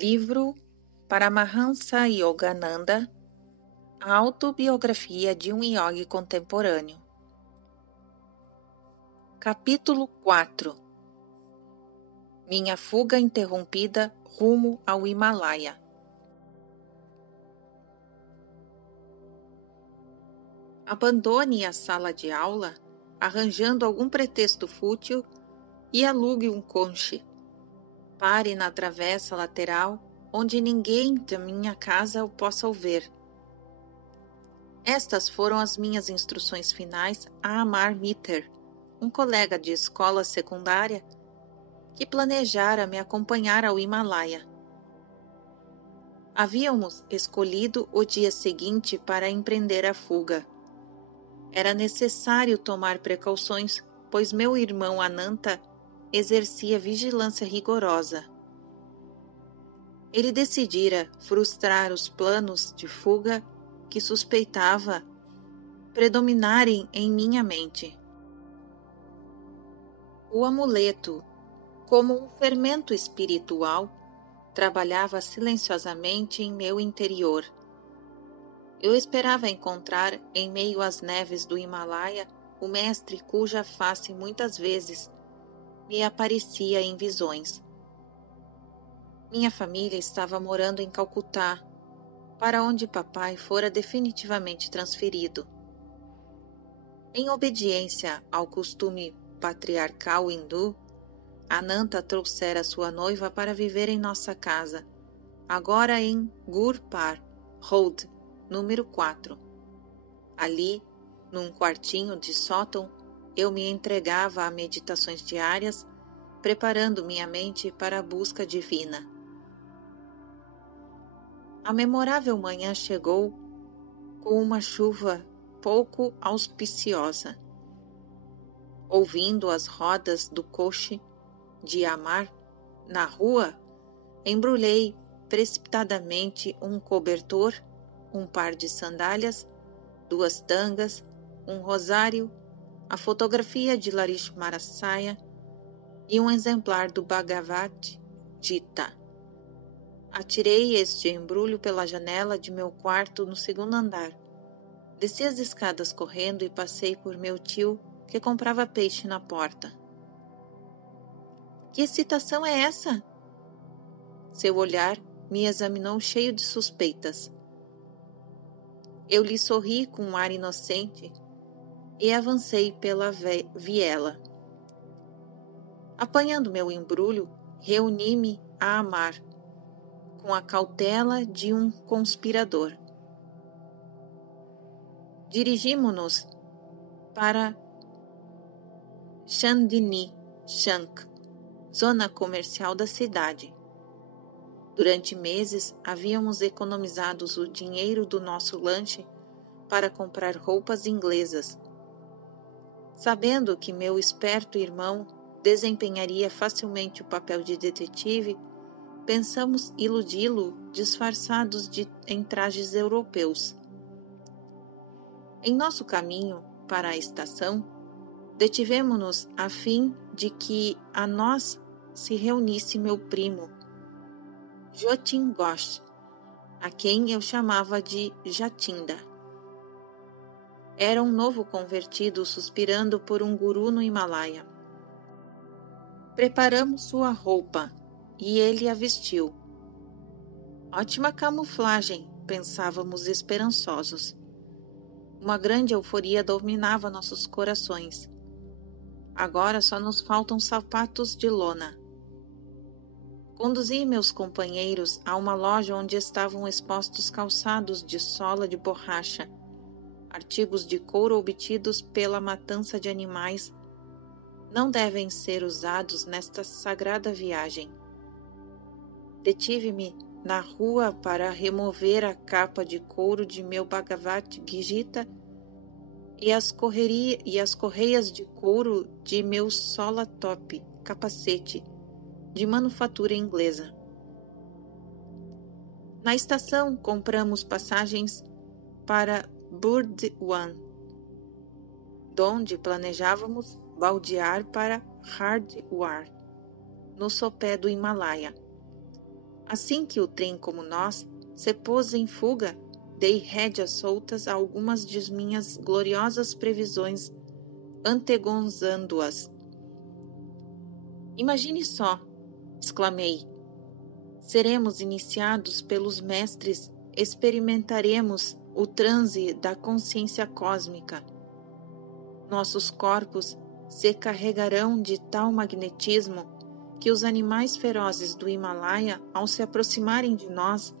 Livro Paramahansa Yogananda, a autobiografia de um yogi contemporâneo. Capítulo 4. Minha fuga interrompida rumo ao Himalaia. Abandone a sala de aula, arranjando algum pretexto fútil, e alugue um conche. Pare na travessa lateral, onde ninguém da minha casa o possa ver. Estas foram as minhas instruções finais a Amar Mitter, um colega de escola secundária que planejara me acompanhar ao Himalaia. Havíamos escolhido o dia seguinte para empreender a fuga. Era necessário tomar precauções, pois meu irmão Ananta exercia vigilância rigorosa. Ele decidira frustrar os planos de fuga que suspeitava predominarem em minha mente. O amuleto, como um fermento espiritual, trabalhava silenciosamente em meu interior. Eu esperava encontrar, em meio às neves do Himalaia, o mestre cuja face muitas vezes me aparecia em visões. Minha família estava morando em Calcutá, para onde papai fora definitivamente transferido. Em obediência ao costume patriarcal hindu, Ananta trouxera sua noiva para viver em nossa casa, agora em Gurpar Road, número 4. Ali, num quartinho de sótão, eu me entregava a meditações diárias, preparando minha mente para a busca divina. A memorável manhã chegou com uma chuva pouco auspiciosa. Ouvindo as rodas do coche de Amar na rua, embrulhei precipitadamente um cobertor, um par de sandálias, 2 tangas, um rosário, a fotografia de Lakshmanasaya e um exemplar do Bhagavad Gita. Atirei este embrulho pela janela de meu quarto no 2º andar. Desci as escadas correndo e passei por meu tio, que comprava peixe na porta. Que excitação é essa? Seu olhar me examinou cheio de suspeitas. Eu lhe sorri com um ar inocente e avancei pela viela. Apanhando meu embrulho, reuni-me a Amar, com a cautela de um conspirador. Dirigimo-nos para Chandni Shank, zona comercial da cidade. Durante meses, havíamos economizado o dinheiro do nosso lanche para comprar roupas inglesas. Sabendo que meu esperto irmão desempenharia facilmente o papel de detetive, pensamos iludi-lo disfarçados em trajes europeus. Em nosso caminho para a estação, detivemo-nos a fim de que a nós se reunisse meu primo, Jotin Ghosh, a quem eu chamava de Jatinda. Era um novo convertido suspirando por um guru no Himalaia. Preparamos sua roupa e ele a vestiu. Ótima camuflagem, pensávamos esperançosos. Uma grande euforia dominava nossos corações. Agora só nos faltam sapatos de lona. Conduzi meus companheiros a uma loja onde estavam expostos calçados de sola de borracha, artigos de couro obtidos pela matança de animais, não devem ser usados nesta sagrada viagem. Detive-me na rua para remover a capa de couro de meu Bhagavad Gita e as correias de couro de meu sola top, capacete, de manufatura inglesa. Na estação, compramos passagens para Burdwan, donde planejávamos baldear para Hardwar, no sopé do Himalaia. Assim que o trem, como nós, se pôs em fuga, dei rédeas soltas a algumas de minhas gloriosas previsões, antegonzando-as. Imagine só, exclamei. Seremos iniciados pelos mestres, experimentaremos o transe da consciência cósmica. Nossos corpos se carregarão de tal magnetismo que os animais ferozes do Himalaia, ao se aproximarem de nós,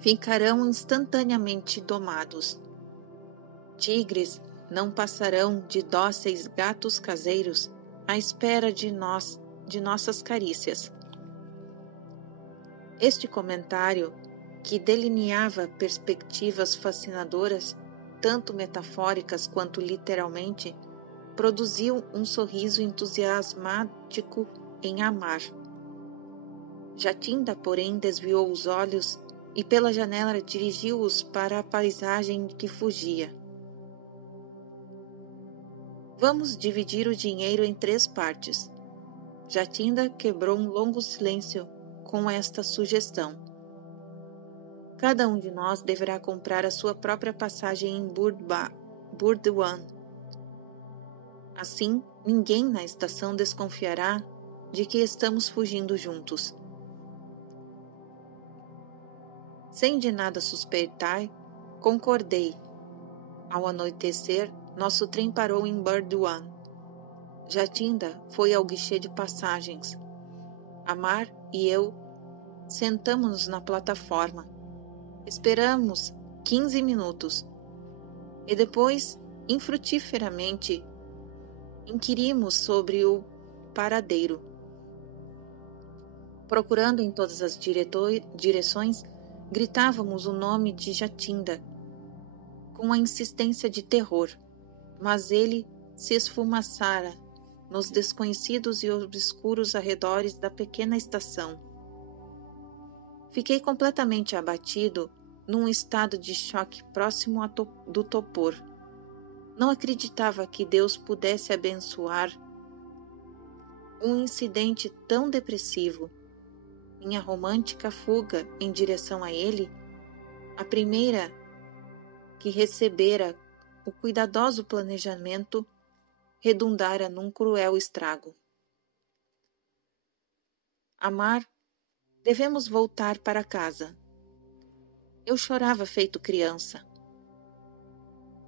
ficarão instantaneamente domados. Tigres não passarão de dóceis gatos caseiros à espera de nós, de nossas carícias. Este comentário, que delineava perspectivas fascinadoras, tanto metafóricas quanto literalmente, produziu um sorriso entusiasmático em Amar. Jatinda, porém, desviou os olhos e pela janela dirigiu-os para a paisagem que fugia. Vamos dividir o dinheiro em 3 partes. Jatinda quebrou um longo silêncio com esta sugestão. Cada um de nós deverá comprar a sua própria passagem em Burdwan. Assim, ninguém na estação desconfiará de que estamos fugindo juntos. Sem de nada suspeitar, concordei. Ao anoitecer, nosso trem parou em Burdwan. Jatinda foi ao guichê de passagens. Amar e eu sentamos-nos na plataforma. Esperamos 15 minutos e depois, infrutíferamente, inquirimos sobre o paradeiro. Procurando em todas as direções, gritávamos o nome de Jatinda, com a insistência de terror, mas ele se esfumaçara nos desconhecidos e obscuros arredores da pequena estação. Fiquei completamente abatido, num estado de choque próximo do topor. Não acreditava que Deus pudesse abençoar um incidente tão depressivo. Minha romântica fuga em direção a ele, a primeira que recebera o cuidadoso planejamento, redundara num cruel estrago. Amar, devemos voltar para casa. Eu chorava feito criança.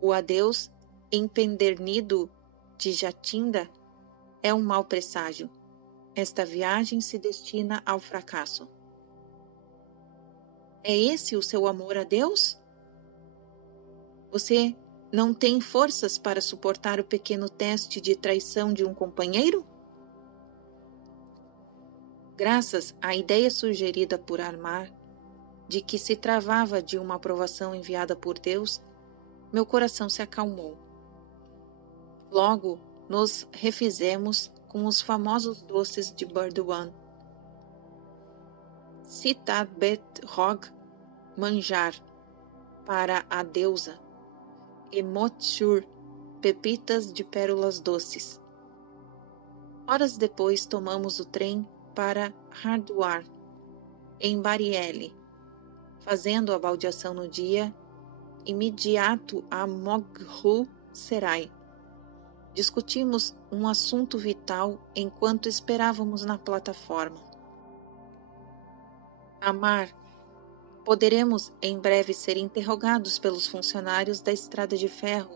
O adeus empedernido de Jatinda é um mau presságio. Esta viagem se destina ao fracasso. É esse o seu amor a Deus? Você não tem forças para suportar o pequeno teste de traição de um companheiro? Graças à ideia sugerida por Amar, de que se travava de uma aprovação enviada por Deus, meu coração se acalmou. Logo, nos refizemos com os famosos doces de Burdwan. Sitat Bet Rog, manjar, para a deusa, e Motshur, pepitas de pérolas doces. Horas depois tomamos o trem para Hardwar, em Bareilly, fazendo a baldeação no dia imediato a Moghrul Serai. Discutimos um assunto vital enquanto esperávamos na plataforma. Amar, poderemos em breve ser interrogados pelos funcionários da estrada de ferro.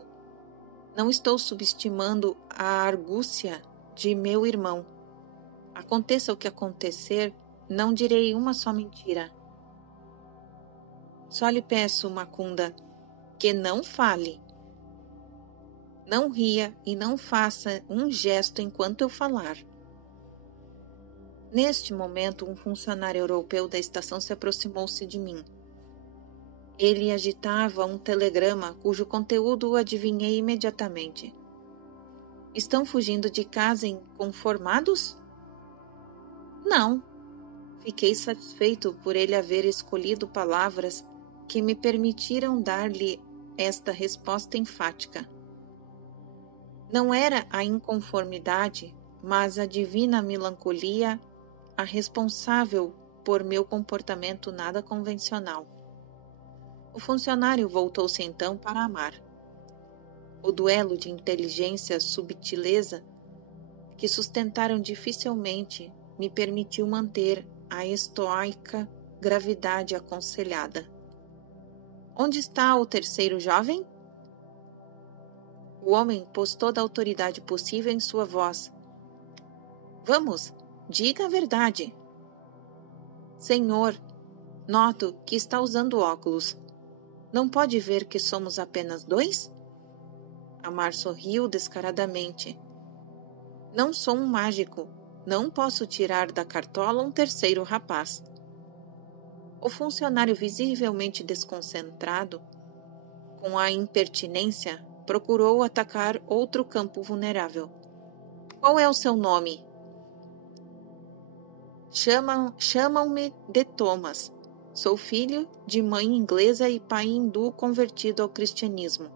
Não estou subestimando a argúcia de meu irmão. Aconteça o que acontecer, não direi uma só mentira. Só lhe peço, Macunda, que não fale. Não ria e não faça um gesto enquanto eu falar. Neste momento, um funcionário europeu da estação se aproximou-se de mim. Ele agitava um telegrama cujo conteúdo adivinhei imediatamente. Estão fugindo de casa inconformados? Não. Fiquei satisfeito por ele haver escolhido palavras que me permitiram dar-lhe esta resposta enfática. Não era a inconformidade, mas a divina melancolia a responsável por meu comportamento nada convencional. O funcionário voltou-se então para Amar. O duelo de inteligência e subtileza que sustentaram dificilmente me permitiu manter a estoica gravidade aconselhada. Onde está o terceiro jovem? O homem pôs toda a autoridade possível em sua voz. Vamos, diga a verdade. Senhor, noto que está usando óculos. Não pode ver que somos apenas dois? Amar sorriu descaradamente. Não sou um mágico. Não posso tirar da cartola um terceiro rapaz. O funcionário, visivelmente desconcentrado, com a impertinência, procurou atacar outro campo vulnerável. Qual é o seu nome? Chamam-me de Thomas. Sou filho de mãe inglesa e pai hindu convertido ao cristianismo.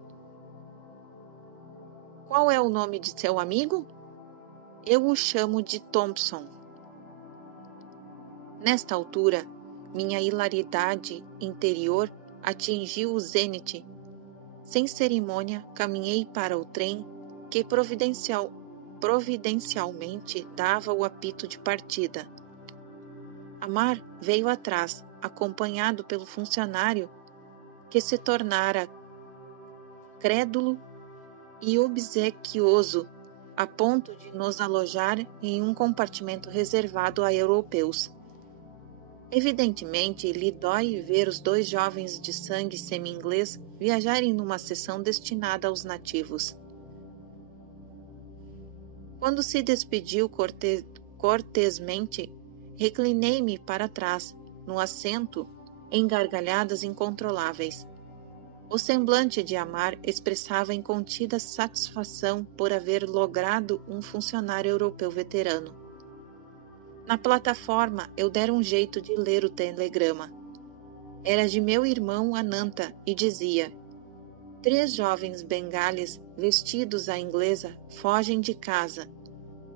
Qual é o nome de seu amigo? Eu o chamo de Thompson. Nesta altura, minha hilaridade interior atingiu o zênite. Sem cerimônia, caminhei para o trem que providencialmente dava o apito de partida. Amar veio atrás, acompanhado pelo funcionário, que se tornara crédulo e obsequioso a ponto de nos alojar em um compartimento reservado a europeus. Evidentemente, lhe dói ver os dois jovens de sangue semi-inglês viajarem numa seção destinada aos nativos. Quando se despediu cortesmente, reclinei-me para trás, no assento, em gargalhadas incontroláveis. O semblante de Amar expressava incontida satisfação por haver logrado um funcionário europeu veterano. Na plataforma, eu dera um jeito de ler o telegrama. Era de meu irmão Ananta e dizia: 3 jovens bengales vestidos à inglesa fogem de casa.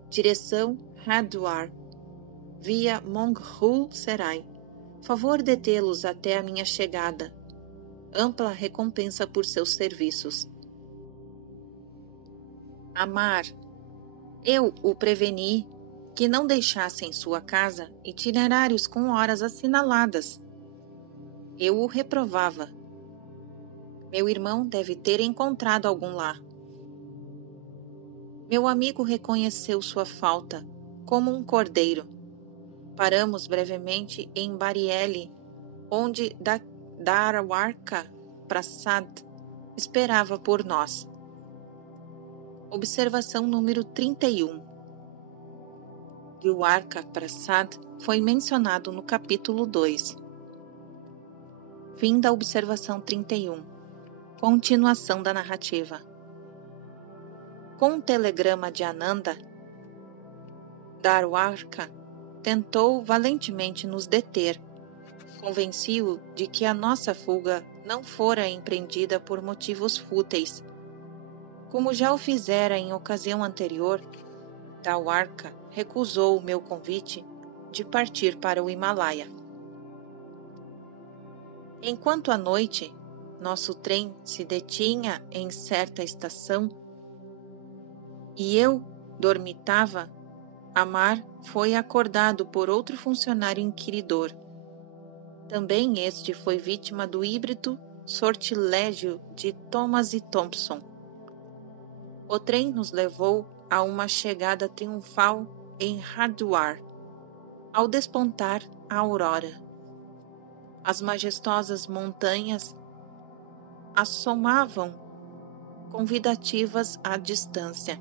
Direção Hardwar, via Monghul Serai. Favor detê-los até a minha chegada. Ampla recompensa por seus serviços. Amar. Eu o preveni que não deixasse em sua casa itinerários com horas assinaladas. Eu o reprovava. Meu irmão deve ter encontrado algum lá. Meu amigo reconheceu sua falta, como um cordeiro. Paramos brevemente em Bariele, onde Dwarka Prasad esperava por nós. Observação número 31. Dwarka Prasad foi mencionado no capítulo 2. Fim da observação 31. Continuação da narrativa. Com um telegrama de Ananda, Dwarka tentou valentemente nos deter. Convenci-o de que a nossa fuga não fora empreendida por motivos fúteis. Como já o fizera em ocasião anterior, Dwarka recusou o meu convite de partir para o Himalaia. Enquanto à noite nosso trem se detinha em certa estação e eu dormitava, Amar foi acordado por outro funcionário inquiridor. Também este foi vítima do híbrido sortilégio de Thomas e Thompson. O trem nos levou a uma chegada triunfal em Hardwar, ao despontar a aurora. As majestosas montanhas assomavam convidativas à distância.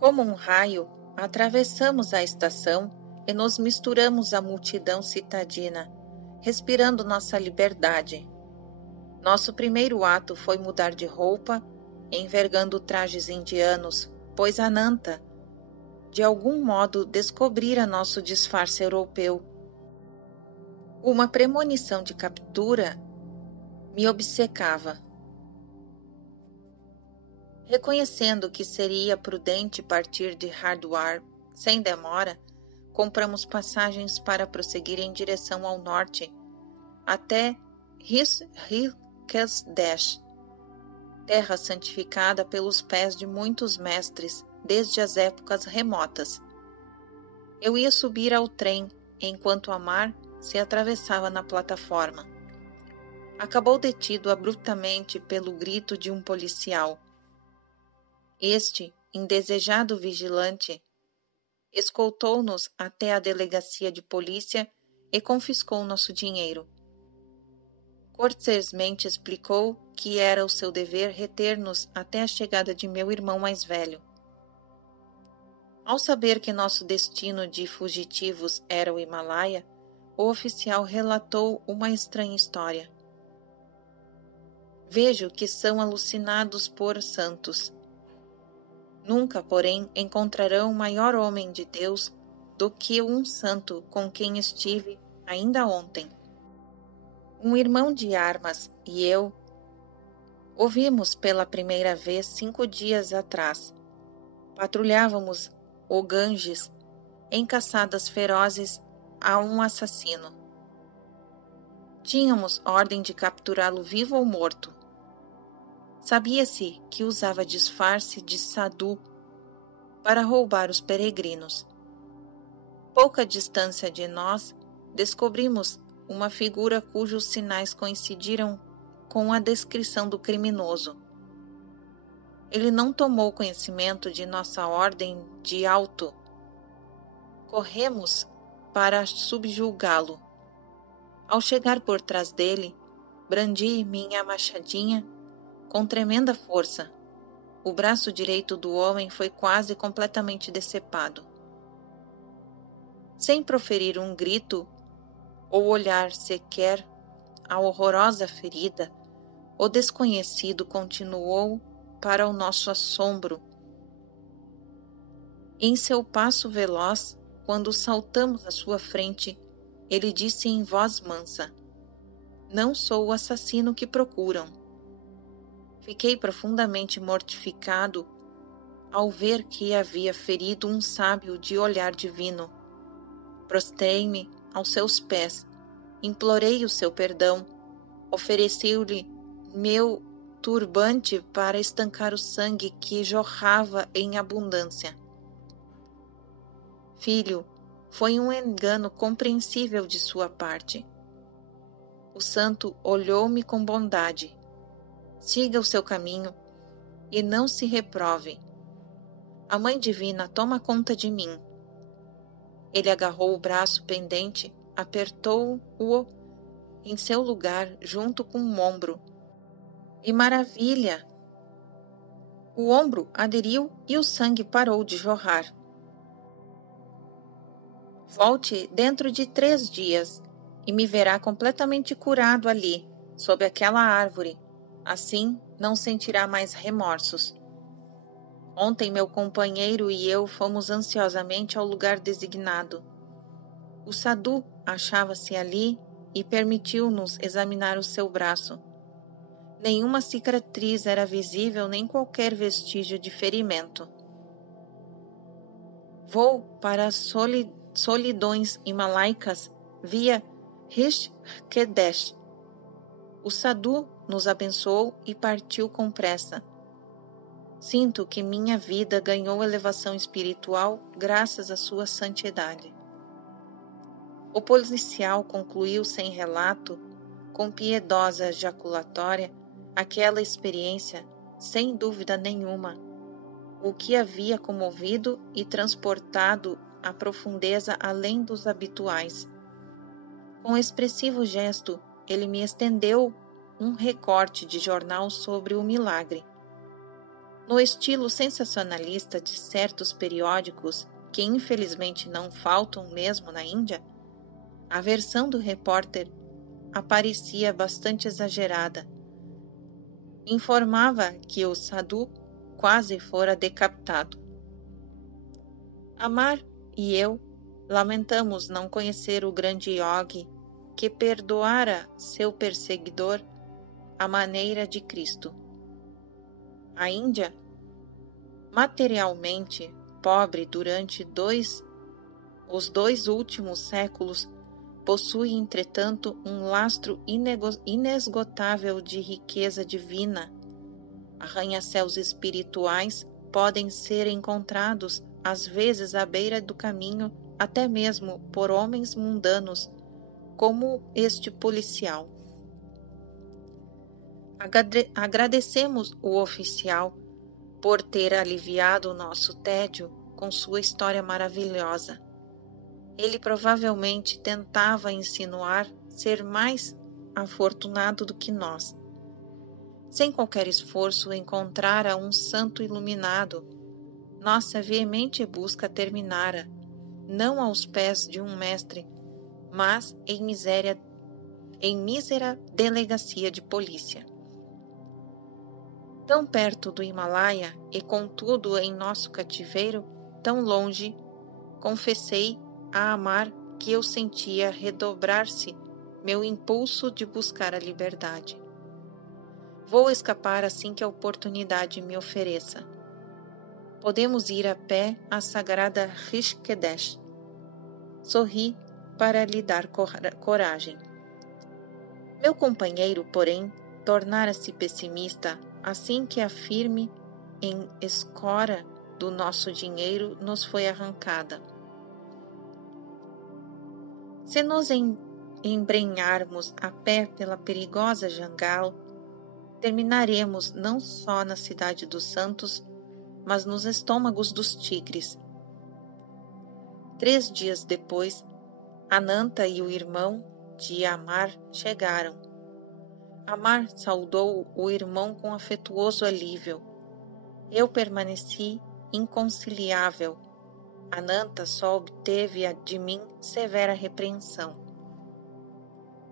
Como um raio, atravessamos a estação e nos misturamos à multidão citadina, respirando nossa liberdade. Nosso primeiro ato foi mudar de roupa, envergando trajes indianos, pois Ananta, de algum modo, descobrira nosso disfarce europeu. Uma premonição de captura me obcecava. Reconhecendo que seria prudente partir de Hardwar sem demora, compramos passagens para prosseguir em direção ao norte, até Rishikesh, terra santificada pelos pés de muitos mestres desde as épocas remotas. Eu ia subir ao trem enquanto Amar se atravessava na plataforma. Acabou detido abruptamente pelo grito de um policial. Este, indesejado vigilante, escoltou-nos até a delegacia de polícia e confiscou nosso dinheiro. Cortesmente explicou que era o seu dever reter-nos até a chegada de meu irmão mais velho. Ao saber que nosso destino de fugitivos era o Himalaia, o oficial relatou uma estranha história. Vejo que são alucinados por santos. Nunca, porém, encontrarão maior homem de Deus do que um santo com quem estive ainda ontem. Um irmão de armas e eu o vimos pela primeira vez 5 dias atrás. Patrulhávamos o Ganges em caçadas ferozes a um assassino. Tínhamos ordem de capturá-lo vivo ou morto. Sabia-se que usava disfarce de sadhu para roubar os peregrinos. Pouca distância de nós, descobrimos uma figura cujos sinais coincidiram com a descrição do criminoso. Ele não tomou conhecimento de nossa ordem de alto. Corremos para subjugá-lo. Ao chegar por trás dele, brandi minha machadinha com tremenda força. O braço direito do homem foi quase completamente decepado. Sem proferir um grito ou olhar sequer a horrorosa ferida, o desconhecido continuou para o nosso assombro. Em seu passo veloz, quando saltamos à sua frente, ele disse em voz mansa: "Não sou o assassino que procuram." Fiquei profundamente mortificado ao ver que havia ferido um sábio de olhar divino. Prostrei-me aos seus pés, implorei o seu perdão, ofereci-lhe meu turbante para estancar o sangue que jorrava em abundância. Filho, foi um engano compreensível de sua parte. O santo olhou-me com bondade. Siga o seu caminho e não se reprove. A Mãe Divina toma conta de mim. Ele agarrou o braço pendente, apertou-o em seu lugar junto com o ombro. E maravilha! O ombro aderiu e o sangue parou de jorrar. Volte dentro de 3 dias e me verá completamente curado ali, sob aquela árvore. Assim, não sentirá mais remorsos. Ontem meu companheiro e eu fomos ansiosamente ao lugar designado. O sadhu achava-se ali e permitiu-nos examinar o seu braço. Nenhuma cicatriz era visível, nem qualquer vestígio de ferimento. Vou para as solidões himalaicas via Rishikesh. O sadhu nos abençoou e partiu com pressa. Sinto que minha vida ganhou elevação espiritual graças à sua santidade. O policial concluiu sem relato, com piedosa ejaculatória, aquela experiência, sem dúvida nenhuma, o que havia comovido e transportado à profundeza além dos habituais. Com expressivo gesto, ele me estendeu um recorte de jornal sobre o milagre. No estilo sensacionalista de certos periódicos, que infelizmente não faltam mesmo na Índia, a versão do repórter aparecia bastante exagerada. Informava que o sadhu quase fora decapitado. Amar e eu lamentamos não conhecer o grande yogi que perdoara seu perseguidor à maneira de Cristo. A Índia, materialmente pobre durante 2 Os 2 últimos séculos possuem, entretanto, um lastro inesgotável de riqueza divina. Arranha-céus espirituais podem ser encontrados, às vezes, à beira do caminho, até mesmo por homens mundanos, como este policial. Agradecemos o oficial por ter aliviado o nosso tédio com sua história maravilhosa. Ele provavelmente tentava insinuar ser mais afortunado do que nós. Sem qualquer esforço, encontrara um santo iluminado. Nossa veemente busca terminara, não aos pés de um mestre, mas em mísera delegacia de polícia. Tão perto do Himalaia e, contudo, em nosso cativeiro, tão longe, confessei a amar que eu sentia redobrar-se meu impulso de buscar a liberdade. Vou escapar assim que a oportunidade me ofereça. Podemos ir a pé à sagrada Rishikesh. Sorri para lhe dar coragem. Meu companheiro, porém, tornara-se pessimista assim que a firme em escora do nosso dinheiro nos foi arrancada. Se nos embrenharmos a pé pela perigosa Jangal, terminaremos não só na cidade dos santos, mas nos estômagos dos tigres. 3 dias depois, Ananta e o irmão de Amar chegaram. Amar saudou o irmão com afetuoso alívio. Eu permaneci inconciliável. Ananta só obteve de mim severa repreensão.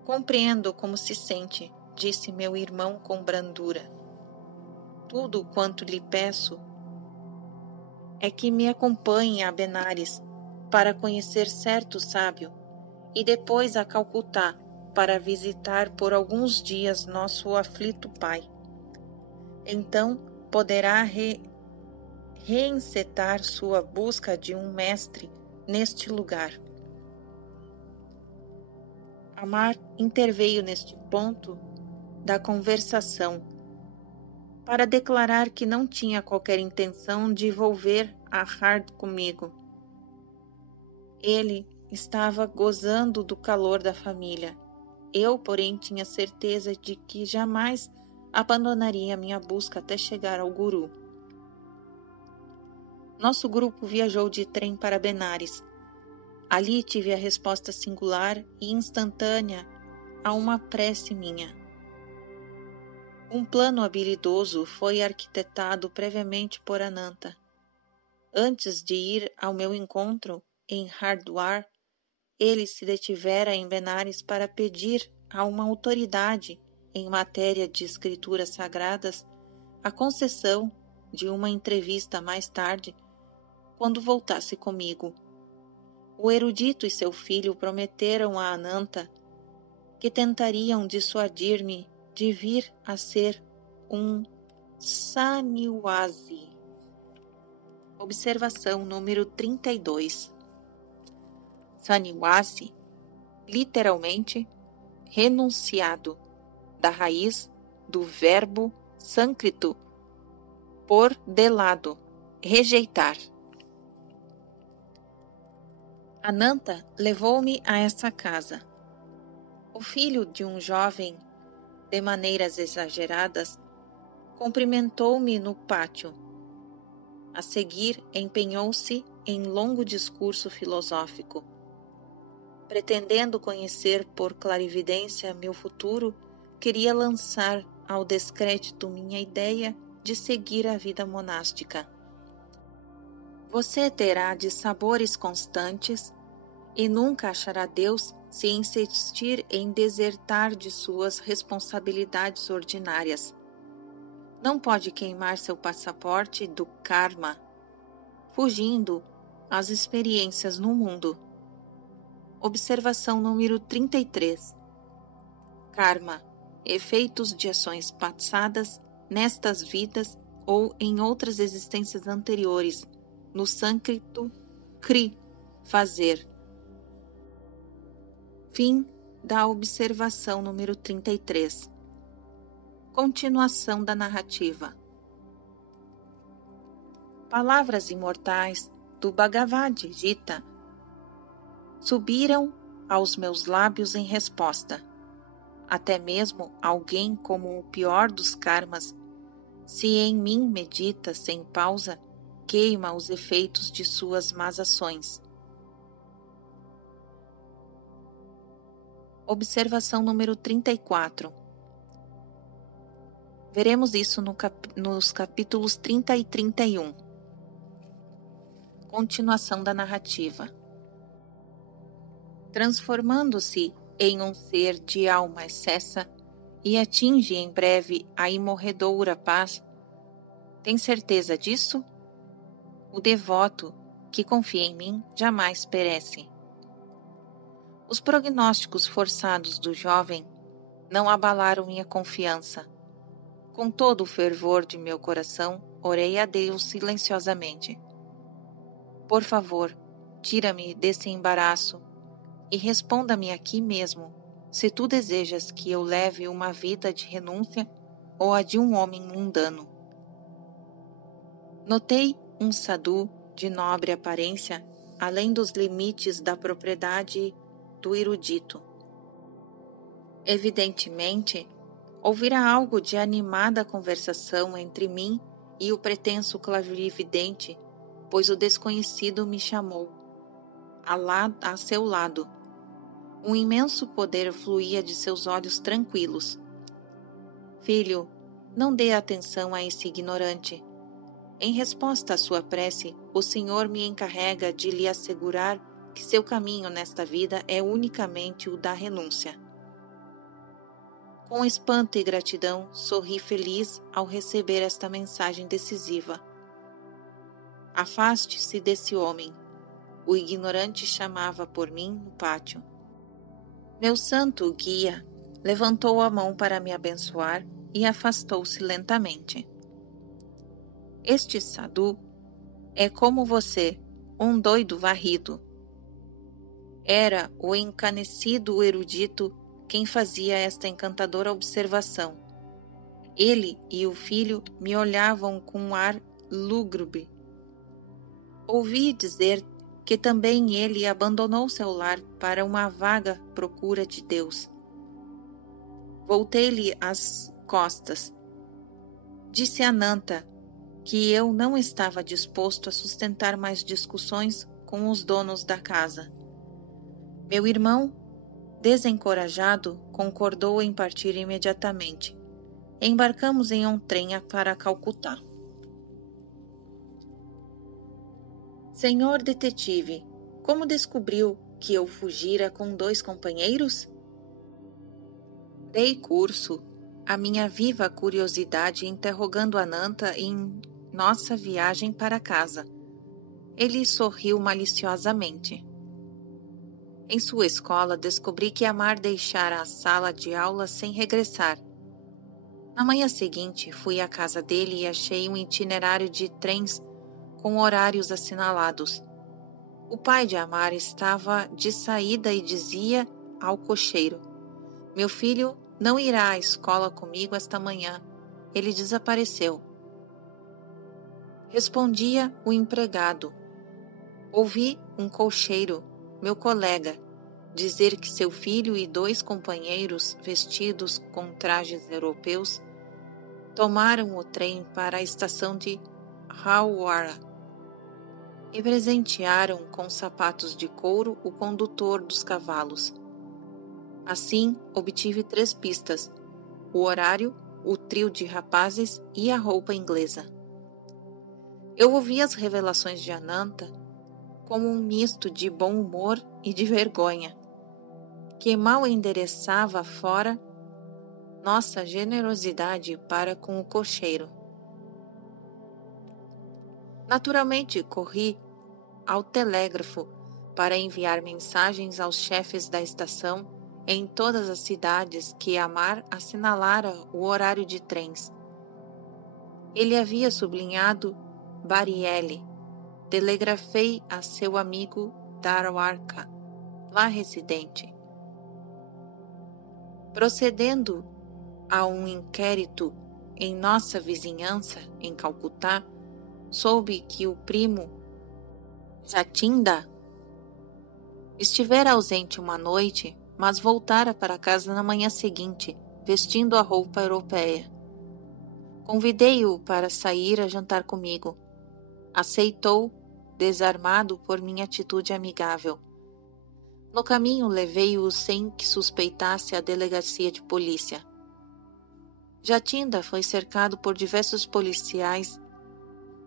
Compreendo como se sente, disse meu irmão com brandura. Tudo quanto lhe peço é que me acompanhe a Benares para conhecer certo sábio e depois a Calcutá para visitar por alguns dias nosso aflito pai. Então poderá reencetar sua busca de um mestre neste lugar. Amar interveio neste ponto da conversação para declarar que não tinha qualquer intenção de volver a Hard comigo. Ele estava gozando do calor da família. Eu, porém, tinha certeza de que jamais abandonaria minha busca até chegar ao Guru. Nosso grupo viajou de trem para Benares. Ali tive a resposta singular e instantânea a uma prece minha. Um plano habilidoso foi arquitetado previamente por Ananta. Antes de ir ao meu encontro em Hardwar, ele se detivera em Benares para pedir a uma autoridade em matéria de escrituras sagradas a concessão de uma entrevista mais tarde, quando voltasse comigo. O erudito e seu filho prometeram a Ananta que tentariam dissuadir-me de vir a ser um Sanyasi. Observação número 32. Sanyasi, literalmente, renunciado, da raiz do verbo sânscrito por delado, rejeitar. Ananta levou-me a essa casa. O filho de um jovem, de maneiras exageradas, cumprimentou-me no pátio. A seguir, empenhou-se em longo discurso filosófico. Pretendendo conhecer por clarividência meu futuro, queria lançar ao descrédito minha ideia de seguir a vida monástica. Você terá dissabores constantes e nunca achará Deus se insistir em desertar de suas responsabilidades ordinárias. Não pode queimar seu passaporte do karma, fugindo às experiências no mundo. Observação número 33. Karma, efeitos de ações passadas nestas vidas ou em outras existências anteriores, no sânscrito Kri, fazer. Fim da observação número 33. Continuação da narrativa. Palavras imortais do Bhagavad Gita subiram aos meus lábios em resposta. Até mesmo alguém como o pior dos karmas, se em mim medita sem pausa, queima os efeitos de suas más ações. Observação número 34. Veremos isso nos capítulos 30 e 31. Continuação da narrativa. Transformando-se em um ser de alma excessa e atinge em breve a imorredoura paz, tem certeza disso? O devoto que confia em mim jamais perece. Os prognósticos forçados do jovem não abalaram minha confiança. Com todo o fervor de meu coração, orei a Deus silenciosamente. Por favor, tira-me desse embaraço e responda-me aqui mesmo, se tu desejas que eu leve uma vida de renúncia ou a de um homem mundano. Notei um sadhu de nobre aparência, além dos limites da propriedade do erudito. Evidentemente, ouvira algo de animada conversação entre mim e o pretenso clarividente, pois o desconhecido me chamou a seu lado. Um imenso poder fluía de seus olhos tranquilos. Filho, não dê atenção a esse ignorante. Em resposta à sua prece, o Senhor me encarrega de lhe assegurar que seu caminho nesta vida é unicamente o da renúncia. Com espanto e gratidão, sorri feliz ao receber esta mensagem decisiva. Afaste-se desse homem. O ignorante chamava por mim no pátio. Meu santo guia levantou a mão para me abençoar e afastou-se lentamente. Este sadhu é como você, um doido varrido. Era o encanecido erudito quem fazia esta encantadora observação. Ele e o filho me olhavam com um ar lúgubre. Ouvi dizer que também ele abandonou seu lar para uma vaga procura de Deus. Voltei-lhe as costas. Disse a Ananta que eu não estava disposto a sustentar mais discussões com os donos da casa. Meu irmão, desencorajado, concordou em partir imediatamente. Embarcamos em um trem para Calcutá. Senhor detetive, como descobriu que eu fugira com 2 companheiros? Dei curso à minha viva curiosidade interrogando Ananta em nossa viagem para casa. Ele sorriu maliciosamente. Em sua escola, descobri que Amar deixara a sala de aula sem regressar. Na manhã seguinte, fui à casa dele e achei um itinerário de trens com horários assinalados. O pai de Amar estava de saída e dizia ao cocheiro: meu filho não irá à escola comigo esta manhã. Ele desapareceu. Respondia o empregado. Ouvi um cocheiro, meu colega, dizer que seu filho e 2 companheiros vestidos com trajes europeus tomaram o trem para a estação de Howrah e presentearam com sapatos de couro o condutor dos cavalos. Assim, obtive 3 pistas: o horário, o trio de rapazes e a roupa inglesa. Eu ouvi as revelações de Ananta como um misto de bom humor e de vergonha, que mal endereçava fora nossa generosidade para com o cocheiro. Naturalmente, corri ao telégrafo para enviar mensagens aos chefes da estação em todas as cidades que Amar assinalara o horário de trens. Ele havia sublinhado Bariele. Telegrafei a seu amigo Dwarka, lá residente. Procedendo a um inquérito em nossa vizinhança, em Calcutá, soube que o primo Jatinda estivera ausente uma noite, mas voltara para casa na manhã seguinte, vestindo a roupa europeia. Convidei-o para sair a jantar comigo. Aceitou, desarmado por minha atitude amigável. No caminho, levei-o sem que suspeitasse a delegacia de polícia. Jatinda foi cercado por diversos policiais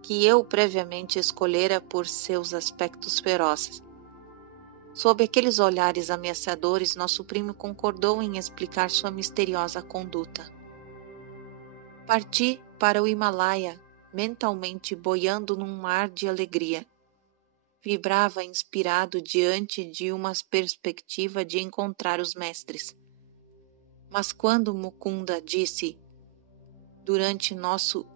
que eu previamente escolhera por seus aspectos ferozes. Sob aqueles olhares ameaçadores, nosso primo concordou em explicar sua misteriosa conduta. Parti para o Himalaia, mentalmente boiando num mar de alegria. Vibrava inspirado diante de uma perspectiva de encontrar os mestres. Mas quando Mukunda disse, durante nosso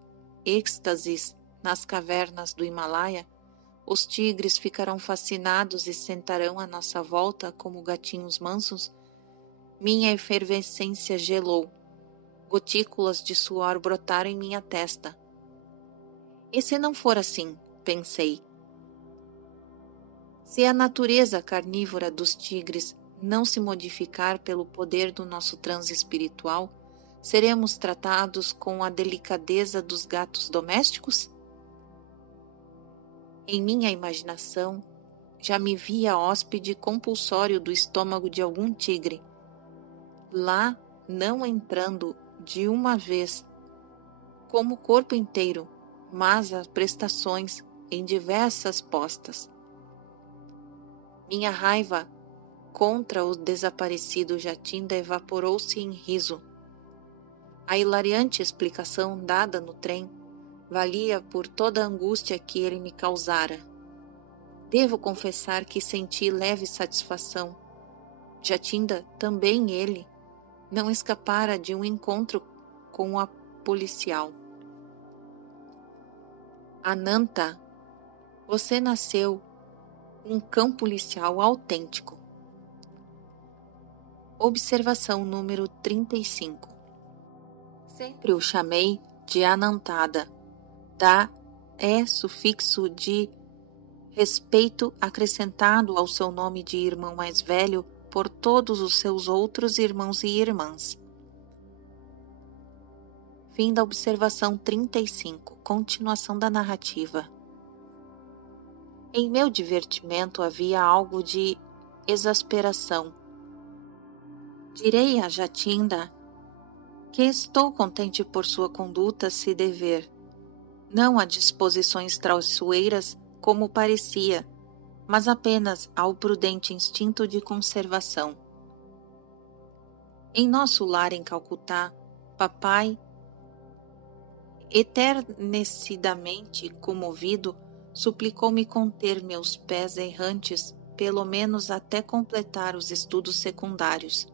êxtase nas cavernas do Himalaia, os tigres ficarão fascinados e sentarão à nossa volta como gatinhos mansos, minha efervescência gelou. Gotículas de suor brotaram em minha testa. E se não for assim, pensei. Se a natureza carnívora dos tigres não se modificar pelo poder do nosso transe espiritual, seremos tratados com a delicadeza dos gatos domésticos? Em minha imaginação, já me via hóspede compulsório do estômago de algum tigre, lá não entrando de uma vez, como o corpo inteiro, mas as prestações em diversas postas. Minha raiva contra o desaparecido Jatinda evaporou-se em riso. A hilariante explicação dada no trem valia por toda a angústia que ele me causara. Devo confessar que senti leve satisfação. Jatinda, também ele, não escapara de um encontro com a policial. Ananta, você nasceu um cão policial autêntico. Observação número 35. Sempre o chamei de Anantada. Da é sufixo de respeito acrescentado ao seu nome de irmão mais velho por todos os seus outros irmãos e irmãs. Fim da observação 35. Continuação da narrativa. Em meu divertimento havia algo de exasperação. Direi a Jatinda que estou contente por sua conduta se dever, não a disposições traiçoeiras como parecia, mas apenas ao prudente instinto de conservação. Em nosso lar em Calcutá, papai, eternecidamente comovido, suplicou-me conter meus pés errantes, pelo menos até completar os estudos secundários.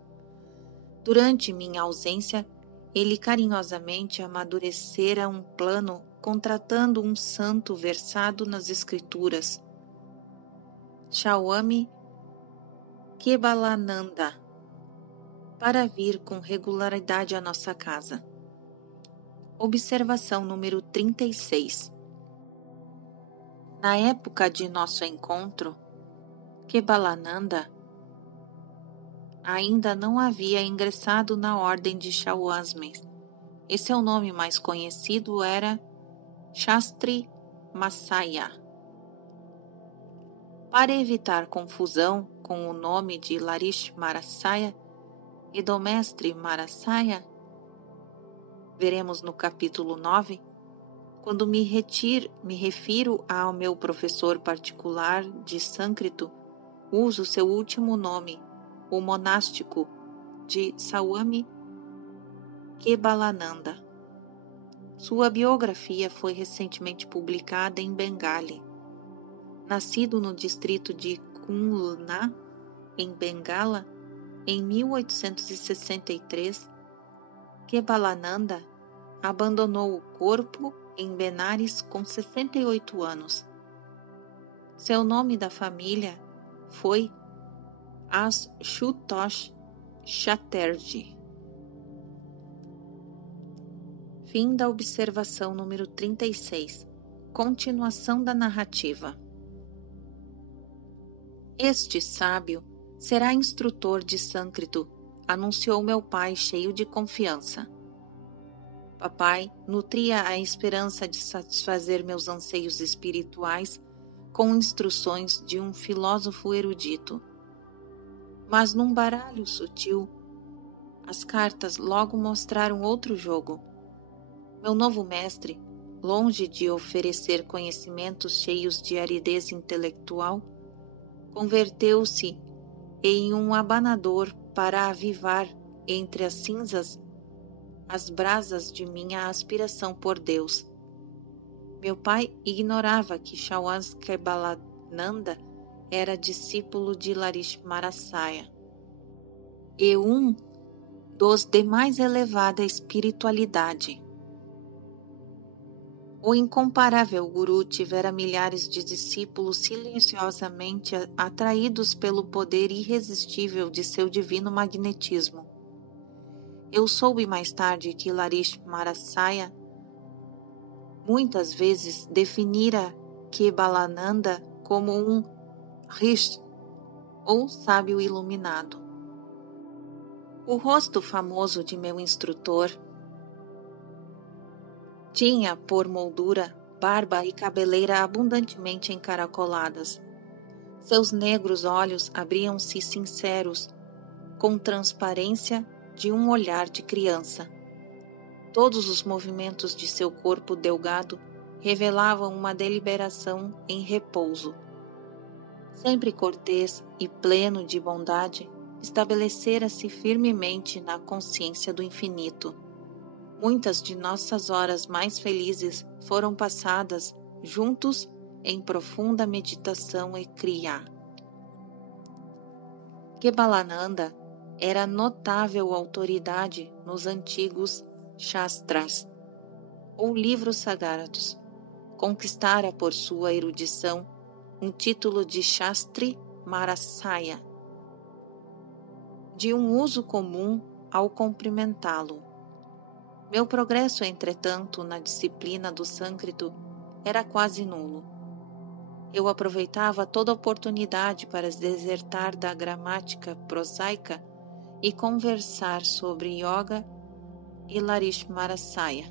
Durante minha ausência, ele carinhosamente amadurecera um plano contratando um santo versado nas escrituras, Swami Kebalananda, para vir com regularidade à nossa casa. Observação número 36. Na época de nosso encontro, Kebalananda ainda não havia ingressado na ordem de Swami, e seu nome mais conhecido era Shastri Masaya. Para evitar confusão com o nome de Larish Marasaya e do mestre Marasaya, veremos no capítulo 9, quando me refiro ao meu professor particular de sânscrito, uso seu último nome, o monástico de Swami Kebalananda. Sua biografia foi recentemente publicada em Bengali. Nascido no distrito de Khulna, em Bengala, em 1863, Kebalananda abandonou o corpo em Benares com 68 anos. Seu nome da família foi Ashutosh Chatterjee. Fim da observação número 36. Continuação da narrativa. Este sábio será instrutor de sânscrito, anunciou meu pai cheio de confiança. Papai nutria a esperança de satisfazer meus anseios espirituais com instruções de um filósofo erudito. Mas num baralho sutil, as cartas logo mostraram outro jogo. Meu novo mestre, longe de oferecer conhecimentos cheios de aridez intelectual, converteu-se em um abanador para avivar entre as cinzas as brasas de minha aspiração por Deus. Meu pai ignorava que Shawans Kebalananda era discípulo de Larishmarasaya e um dos de mais elevada espiritualidade. O incomparável Guru tivera milhares de discípulos silenciosamente atraídos pelo poder irresistível de seu divino magnetismo. Eu soube mais tarde que Larishmarasaya muitas vezes definira Kebalananda como um rishi, ou sábio iluminado. O rosto famoso de meu instrutor tinha por moldura barba e cabeleira abundantemente encaracoladas. Seus negros olhos abriam-se sinceros, com transparência de um olhar de criança. Todos os movimentos de seu corpo delgado revelavam uma deliberação em repouso. Sempre cortês e pleno de bondade, estabelecera-se firmemente na consciência do infinito. Muitas de nossas horas mais felizes foram passadas juntos em profunda meditação e kriya. Kebalananda era notável autoridade nos antigos Shastras, ou livros sagrados. Conquistara por sua erudição um título de Shastri Marasaya, de um uso comum ao cumprimentá-lo. Meu progresso, entretanto, na disciplina do sânscrito era quase nulo. Eu aproveitava toda oportunidade para desertar da gramática prosaica e conversar sobre yoga e Larishmarasaya.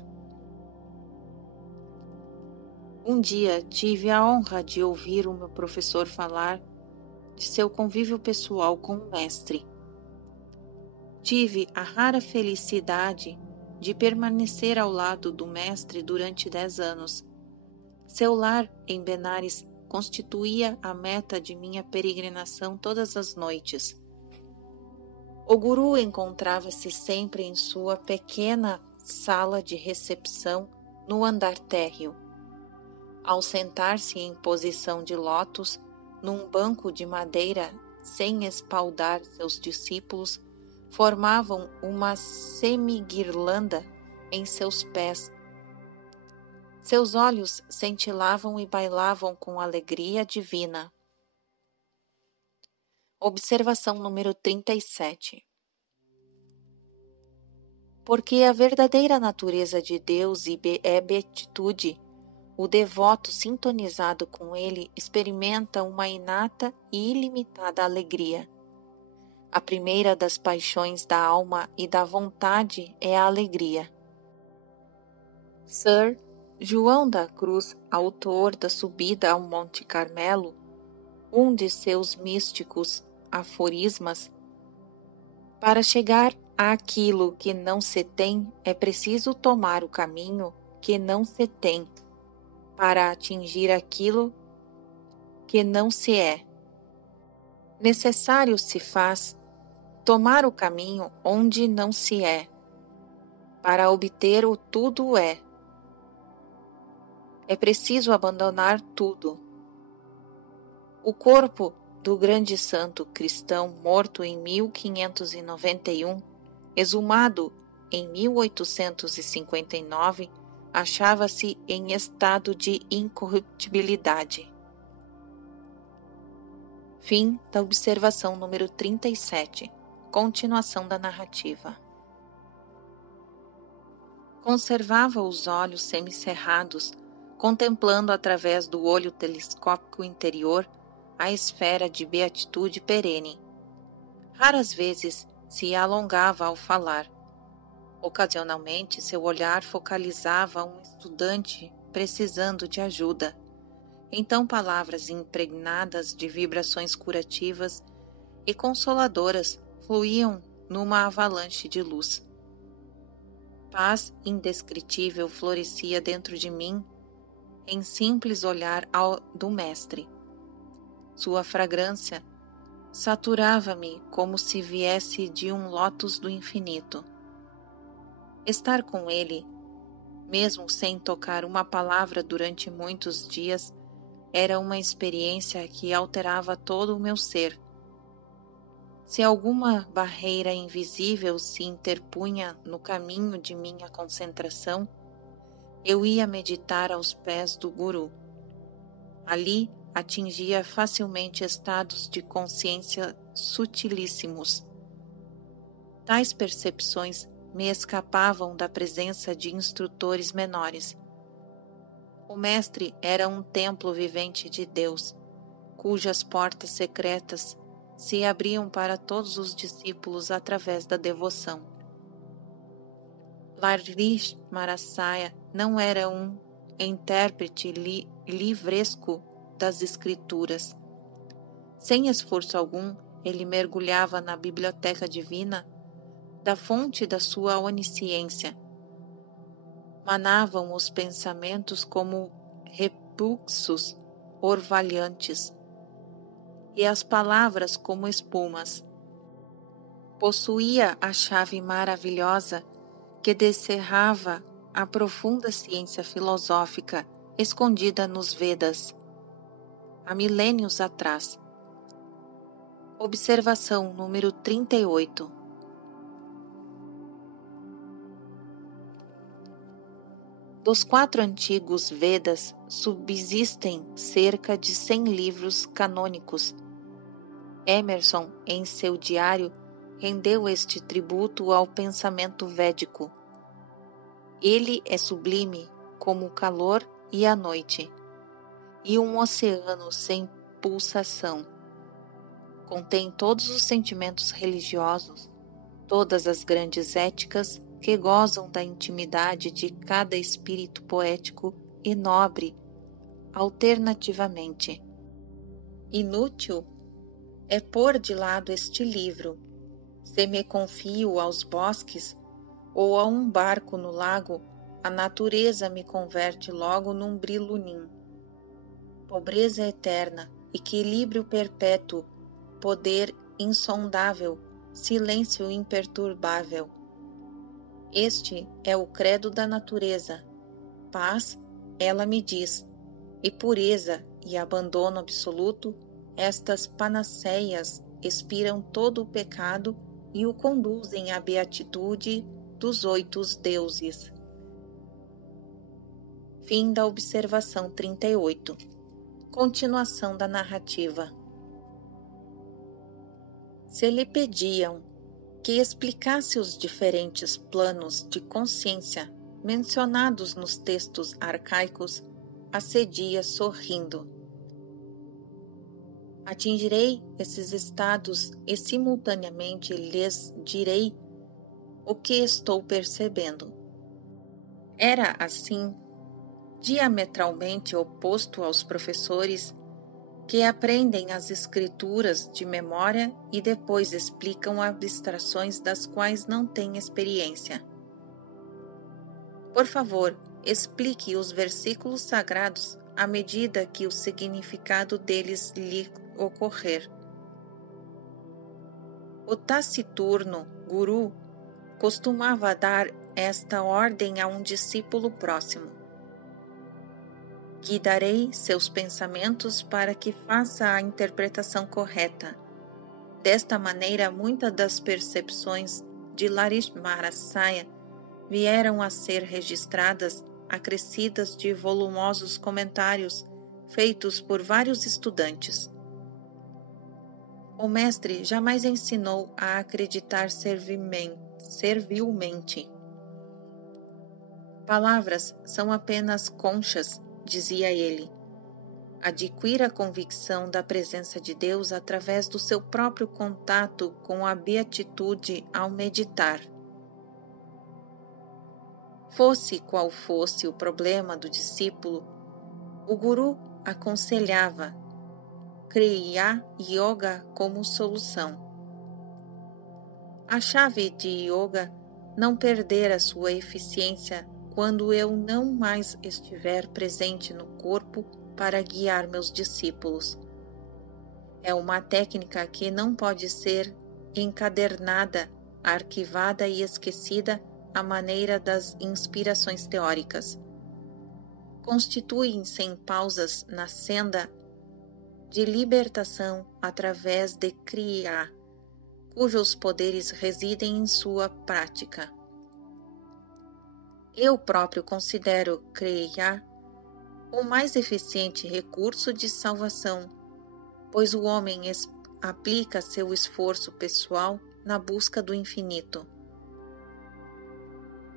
Um dia tive a honra de ouvir o meu professor falar de seu convívio pessoal com o mestre. Tive a rara felicidade de permanecer ao lado do mestre durante 10 anos. Seu lar em Benares constituía a meta de minha peregrinação todas as noites. O guru encontrava-se sempre em sua pequena sala de recepção no andar térreo. Ao sentar-se em posição de lótus, num banco de madeira sem espaldar seus discípulos, formavam uma semi-guirlanda em seus pés. Seus olhos cintilavam e bailavam com alegria divina. Observação número 37. Porque a verdadeira natureza de Deus é beatitude, o devoto sintonizado com ele experimenta uma inata e ilimitada alegria. A primeira das paixões da alma e da vontade é a alegria. Sir João da Cruz, autor da Subida ao Monte Carmelo, um de seus místicos aforismas: para chegar àquilo que não se tem, é preciso tomar o caminho que não se tem, para atingir aquilo que não se é. Necessário se faz tomar o caminho onde não se é, para obter o tudo é. É preciso abandonar tudo. O corpo do grande santo cristão morto em 1591, exumado em 1859, achava-se em estado de incorruptibilidade. Fim da observação número 37. Continuação da narrativa. Conservava os olhos semicerrados, contemplando através do olho telescópico interior a esfera de beatitude perene. Raras vezes se alongava ao falar. Ocasionalmente, seu olhar focalizava um estudante precisando de ajuda. Então palavras impregnadas de vibrações curativas e consoladoras fluíam numa avalanche de luz. Paz indescritível florescia dentro de mim em simples olhar do Mestre. Sua fragrância saturava-me como se viesse de um lótus do infinito. Estar com ele, mesmo sem tocar uma palavra durante muitos dias, era uma experiência que alterava todo o meu ser. Se alguma barreira invisível se interpunha no caminho de minha concentração, eu ia meditar aos pés do Guru. Ali atingia facilmente estados de consciência sutilíssimos. Tais percepções me escapavam da presença de instrutores menores. O Mestre era um templo vivente de Deus, cujas portas secretas se abriam para todos os discípulos através da devoção. Larish Marasaya não era um intérprete livresco das Escrituras. Sem esforço algum, ele mergulhava na biblioteca divina da fonte da sua onisciência. Manavam os pensamentos como rebuxos orvalhantes e as palavras como espumas. Possuía a chave maravilhosa que descerrava a profunda ciência filosófica escondida nos Vedas, há milênios atrás. Observação número 38. Dos 4 antigos Vedas subsistem cerca de 100 livros canônicos. Emerson, em seu diário, rendeu este tributo ao pensamento védico. Ele é sublime como o calor e a noite, e um oceano sem pulsação. Contém todos os sentimentos religiosos, todas as grandes éticas que gozam da intimidade de cada espírito poético e nobre, alternativamente. Inútil é pôr de lado este livro. Se me confio aos bosques ou a um barco no lago, a natureza me converte logo num brilunim. Pobreza eterna, equilíbrio perpétuo, poder insondável, silêncio imperturbável. Este é o credo da natureza. Paz, ela me diz, e pureza e abandono absoluto, estas panaceias expiram todo o pecado e o conduzem à beatitude dos 8 deuses. Fim da observação 38. Continuação da narrativa. Se lhe pediam que explicasse os diferentes planos de consciência mencionados nos textos arcaicos, acedia sorrindo. Atingirei esses estados e simultaneamente lhes direi o que estou percebendo. Era, assim, diametralmente oposto aos professores que aprendem as escrituras de memória e depois explicam abstrações das quais não têm experiência. Por favor, explique os versículos sagrados à medida que o significado deles lhe ocorrer. O taciturno guru costumava dar esta ordem a um discípulo próximo: guiarei seus pensamentos para que faça a interpretação correta. Desta maneira, muitas das percepções de Larismarasaya vieram a ser registradas, acrescidas de volumosos comentários feitos por vários estudantes. O mestre jamais ensinou a acreditar servilmente. Palavras são apenas conchas, dizia ele. Adquira a convicção da presença de Deus através do seu próprio contato com a beatitude ao meditar. Fosse qual fosse o problema do discípulo, o guru aconselhava Kriya Yoga como solução. A chave de yoga não perderá sua eficiência quando eu não mais estiver presente no corpo para guiar meus discípulos. É uma técnica que não pode ser encadernada, arquivada e esquecida à maneira das inspirações teóricas. Constituem-se em pausas na senda de libertação através de Kriya, cujos poderes residem em sua prática. Eu próprio considero Kriya o mais eficiente recurso de salvação, pois o homem aplica seu esforço pessoal na busca do infinito.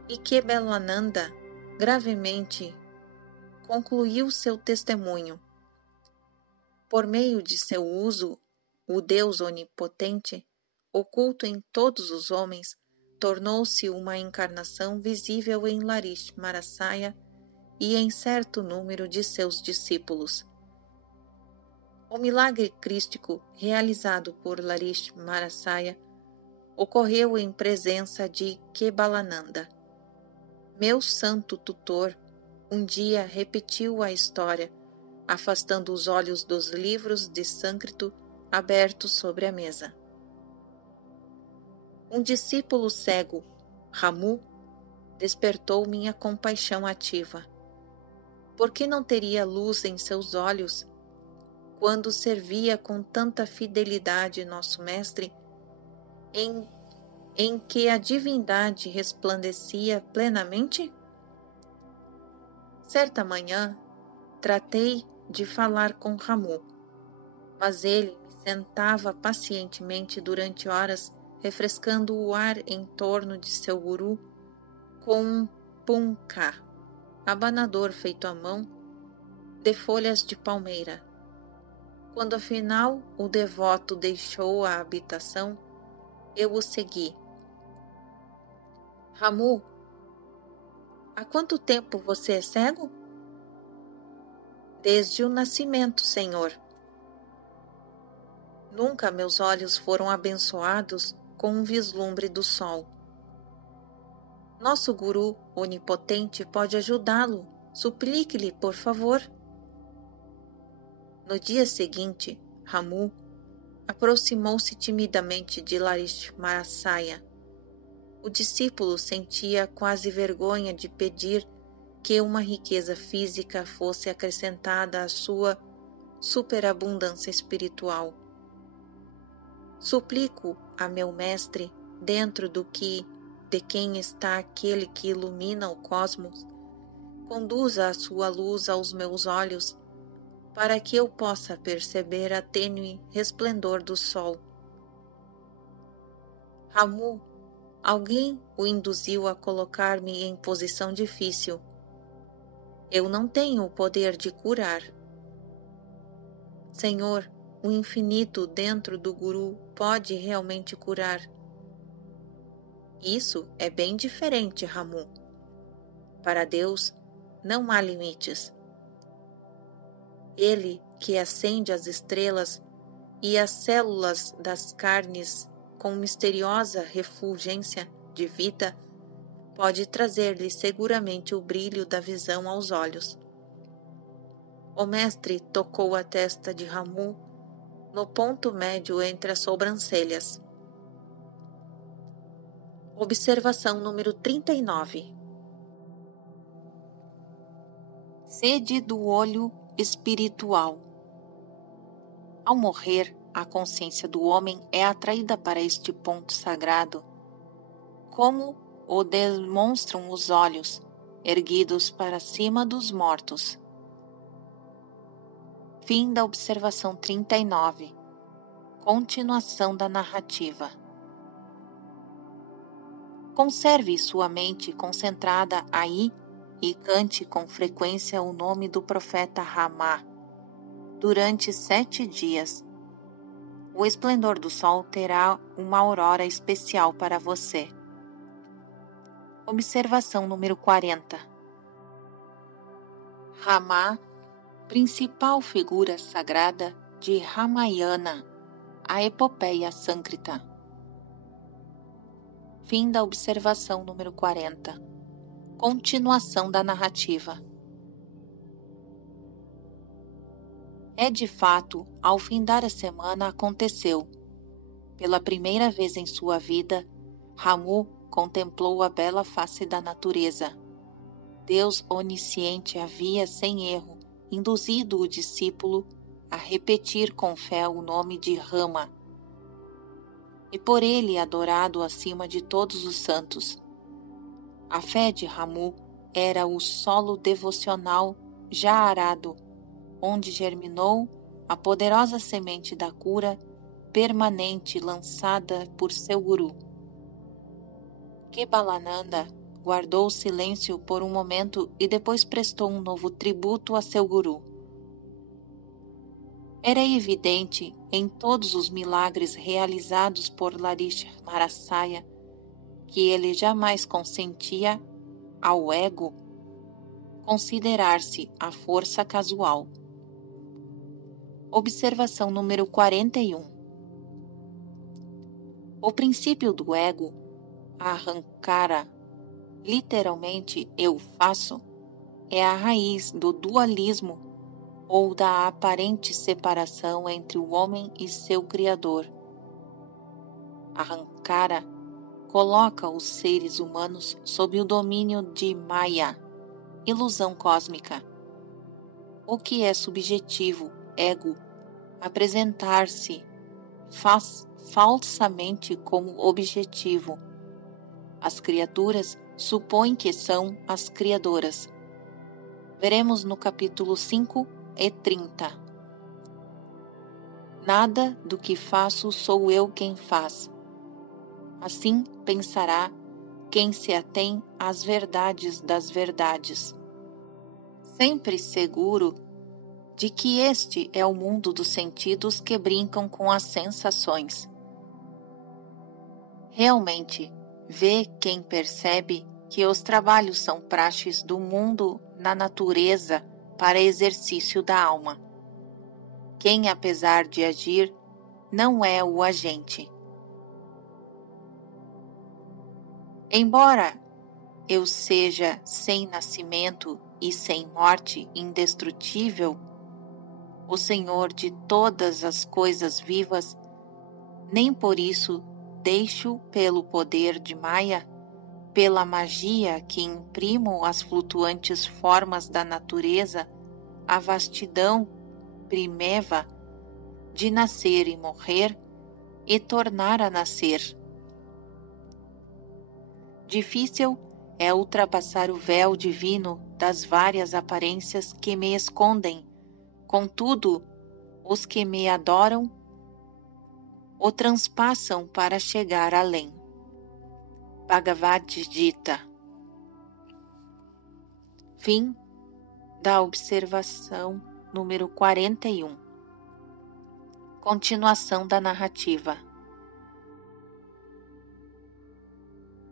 E Kebalananda gravemente concluiu seu testemunho. Por meio de seu uso, o Deus onipotente, oculto em todos os homens, tornou-se uma encarnação visível em Larish Marasaya e em certo número de seus discípulos. O milagre crístico realizado por Larish Marasaya ocorreu em presença de Kebalananda. Meu santo tutor um dia repetiu a história, afastando os olhos dos livros de sânscrito abertos sobre a mesa. Um discípulo cego, Ramu, despertou minha compaixão ativa. Por que não teria luz em seus olhos quando servia com tanta fidelidade nosso mestre, em que a divindade resplandecia plenamente? Certa manhã, tratei de falar com Ramu, mas ele me sentava pacientemente durante horas, refrescando o ar em torno de seu guru com um punkah, abanador feito à mão, de folhas de palmeira. Quando afinal o devoto deixou a habitação, eu o segui. Ramu, há quanto tempo você é cego? Desde o nascimento, Senhor. Nunca meus olhos foram abençoados com um vislumbre do sol. Nosso guru onipotente pode ajudá-lo. Suplique-lhe, por favor. No dia seguinte, Ramu aproximou-se timidamente de Larish Marasaya. O discípulo sentia quase vergonha de pedir que uma riqueza física fosse acrescentada à sua superabundância espiritual. Suplico a meu mestre, dentro de quem está aquele que ilumina o cosmos, conduza a sua luz aos meus olhos, para que eu possa perceber a tênue resplendor do sol. Ramu, alguém o induziu a colocar-me em posição difícil. Eu não tenho o poder de curar. Senhor, o infinito dentro do guru pode realmente curar. Isso é bem diferente, Ramu. Para Deus, não há limites. Ele que acende as estrelas e as células das carnes com misteriosa refulgência de vida, pode trazer-lhe seguramente o brilho da visão aos olhos. O mestre tocou a testa de Ramu no ponto médio entre as sobrancelhas. Observação número 39. Sede do olho espiritual. Ao morrer, a consciência do homem é atraída para este ponto sagrado, como o demonstram os olhos, erguidos para cima dos mortos. Fim da observação 39. Continuação da narrativa. Conserve sua mente concentrada aí e cante com frequência o nome do profeta Ramá durante 7 dias. O esplendor do sol terá uma aurora especial para você. Observação número 40. Ramá, principal figura sagrada de Ramayana, a epopeia sânscrita. Fim da observação número 40. Continuação da narrativa. De fato, ao findar a semana aconteceu. Pela primeira vez em sua vida, Ramu contemplou a bela face da natureza. Deus onisciente havia, sem erro, induzido o discípulo a repetir com fé o nome de Rama, e por ele adorado acima de todos os santos. A fé de Ramu era o solo devocional já arado, onde germinou a poderosa semente da cura permanente lançada por seu guru. Kebalananda guardou silêncio por um momento e depois prestou um novo tributo a seu guru. Era evidente em todos os milagres realizados por Larismarasaya que ele jamais consentia ao ego considerar-se a força casual. Observação número 41. O princípio do ego, Ahankara, literalmente eu faço, é a raiz do dualismo ou da aparente separação entre o homem e seu Criador. Ahankara coloca os seres humanos sob o domínio de Maya, ilusão cósmica. O que é subjetivo, ego, apresentar-se falsamente como objetivo. As criaturas supõem que são as criadoras. Veremos no capítulo 5 e 30. Nada do que faço sou eu quem faz. Assim pensará quem se atém às verdades das verdades. Sempre seguro de que este é o mundo dos sentidos que brincam com as sensações. Realmente, vê quem percebe que os trabalhos são praxes do mundo na natureza para exercício da alma. Quem, apesar de agir, não é o agente. Embora eu seja sem nascimento e sem morte indestrutível, o Senhor de todas as coisas vivas, nem por isso deixo pelo poder de Maya, pela magia que imprimo às flutuantes formas da natureza, a vastidão primeva de nascer e morrer e tornar a nascer. Difícil é ultrapassar o véu divino das várias aparências que me escondem. Contudo, os que me adoram o transpassam para chegar além. Bhagavad Gita. Fim da observação número 41. Continuação da narrativa.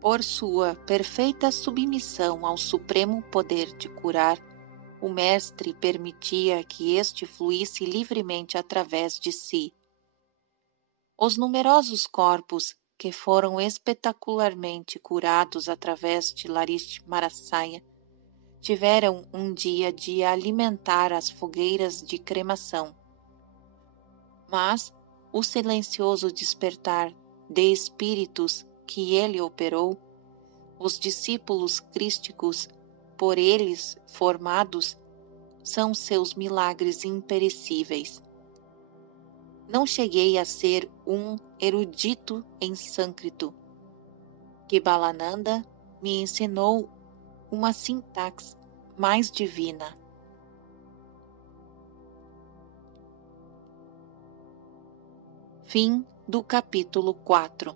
Por sua perfeita submissão ao supremo poder de curar, o mestre permitia que este fluísse livremente através de si. Os numerosos corpos que foram espetacularmente curados através de Larismarasaya tiveram um dia de alimentar as fogueiras de cremação. Mas o silencioso despertar de espíritos que ele operou, os discípulos crísticos por eles formados, são seus milagres imperecíveis. Não cheguei a ser um erudito em sânscrito. Kebalananda me ensinou uma sintaxe mais divina. Fim do capítulo 4.